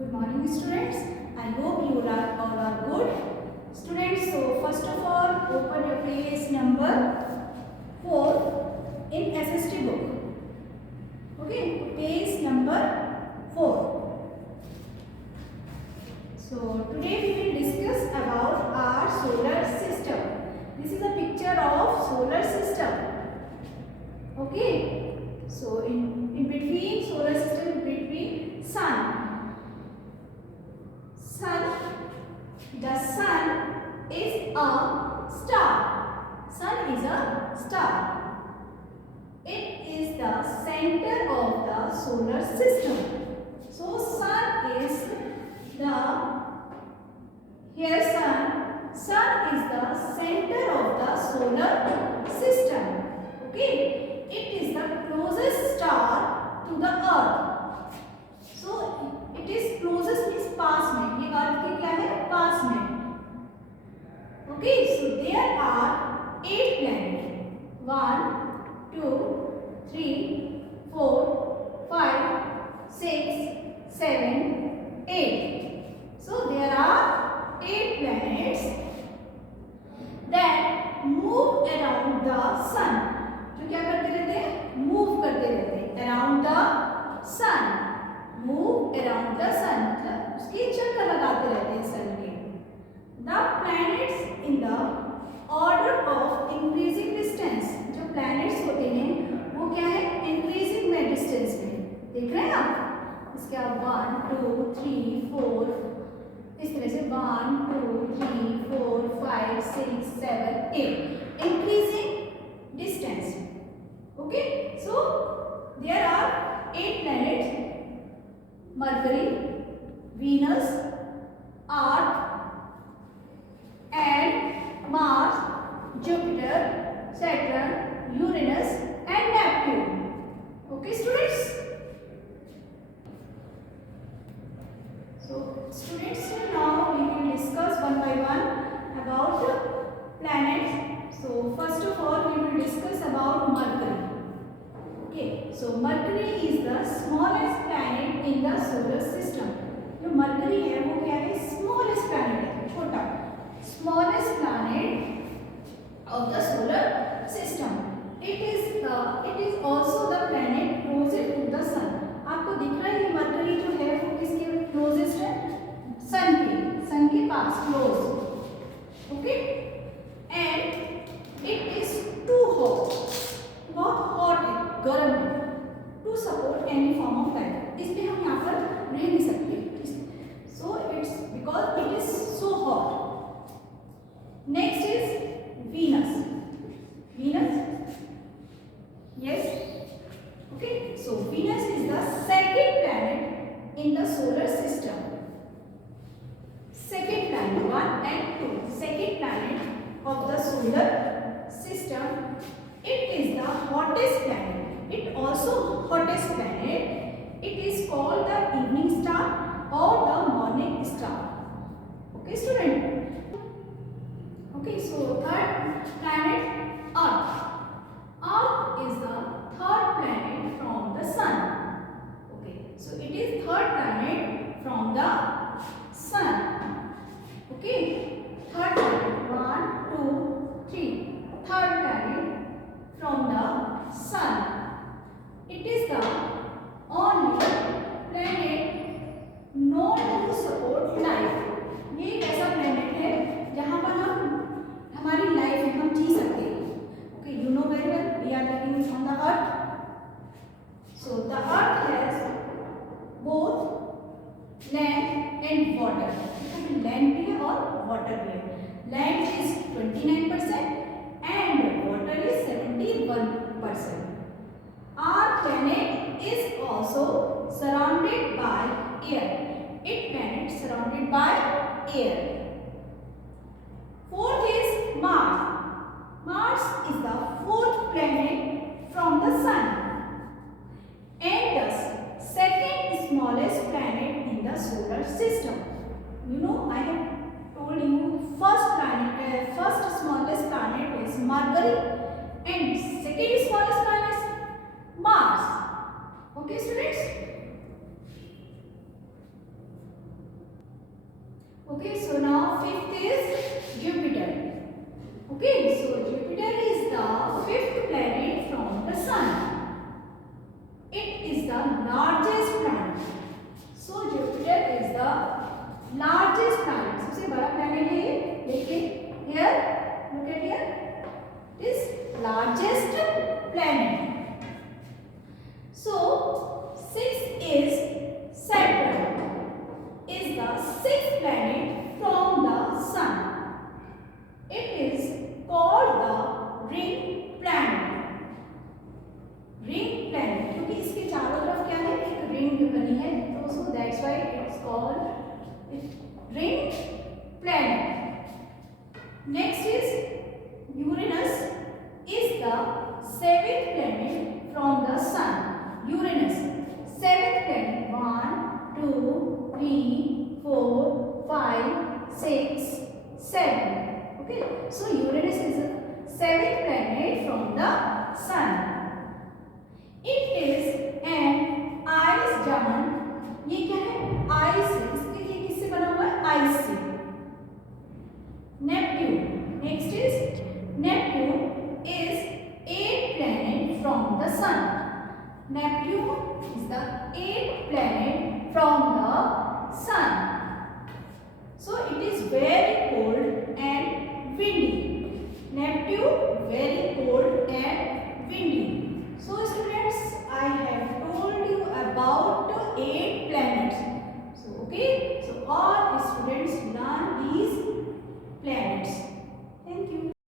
Good morning students. I hope you all are good. Students, so first of all open your page number 4 in S.S.T book. Okay, page number 4. So today we will discuss about our solar system. This is a picture of solar system. Okay, so in between solar system, between sun. The sun is a star. Sun is a star. It is the center of the solar system. So sun is the sun is the center of the solar system. Okay, it is the closest star to the earth. So it is closest means पास में. ये अर्थ के क्या है? पास में. Okay, so there are 8 planets. 1, 2, 3, 4, 5, 6, 7, 8. So there are 8 planets that move around the sun. जो क्या करते रहते हैं? Move करते रहते हैं around the sun. Move around the sun. मतलब उसकी चक्कर लगाते रहते हैं सन के. The planets in the order of increasing distance. जो planets होते हैं वो क्या है? Increasing में distance में. देख रहे हैं आप? इसके आप 1, 2, 3, 4 इस तरह से 1, 2, 3, 4, 5, 6, 7, 8 increasing distance. Okay, so there are 8 planets: Mercury, Venus, Earth, and Mars, Jupiter, Saturn, Uranus, and Neptune. Okay, students. So, students, now we will discuss one by one about the planets. So, first of all, we will discuss about Mercury. Okay, so Mercury is the smallest planet in the solar system. जो Mercury है वो क्या है? Smallest planet है, छोटा. Smallest planet of the solar system. It is also the planet closest to the sun. आपको दिख रहा है ये Mercury जो है वो किसके closest है? sun के पास close. Okay, and it is too hot. बहुत hot है, गर्म है, to support any form of life. इसलिए हम यहाँ पर रह नहीं सकते. So it's because it is so hot. Next is Venus. Yes. Okay. So Venus is the second planet in the solar system. Second planet, 1 and 2. Second planet of the solar system. It is the hottest planet. It also hottest planet. It is called the evening star or the morning star. Okay, student. Okay, so third planet, Earth. Earth is the third planet from the sun. Okay, so it is third planet from the sun. Okay, third planet, 1, 2, 3. Third planet from the sun. It is the only planet known to support life. ये एक ऐसा planet है जहाँ पर हमारी life है, हम जी सकते हैं. Okay, you know very well we are living on the earth. So the earth has both land and water. Land भी है और water भी है. Land is 29% and water is 71%. Our planet is also surrounded by air. It planet surrounded by air. Fourth is Mars. Mars is the fourth planet from the sun and the second smallest planet in the solar system. You know, I have told you first smallest planet is Mercury and second smallest planet is Mars. Okay, students. Okay, so now fifth is Jupiter. Okay, so Jupiter is the fifth planet from the Sun. It is the largest planet. So Jupiter is the largest planet. सबसे बड़ा planet है ये. लेकिन here, look at here, it is largest planet. So sixth is Saturn. Is the sixth planet from the Sun. It is called the ring planet. Ring planet क्योंकि इसके चारों तरफ क्या है, एक रिंग बनी है, तो so that's why it's called ring planet. Next is Uranus. Is the seventh planet from the Sun. Uranus, seventh planet. 1, 2, 3, 4, 5, 6, 7. Okay, so Uranus is the seventh planet from the Sun. It is an ice giant. ये क्या है? Ice है. इसके किससे बना हुआ है? Ice से. Neptune. Next is Neptune is eighth planet from the Sun. Neptune is the eighth planet from the Sun. So it is very cold and windy. Neptune very cold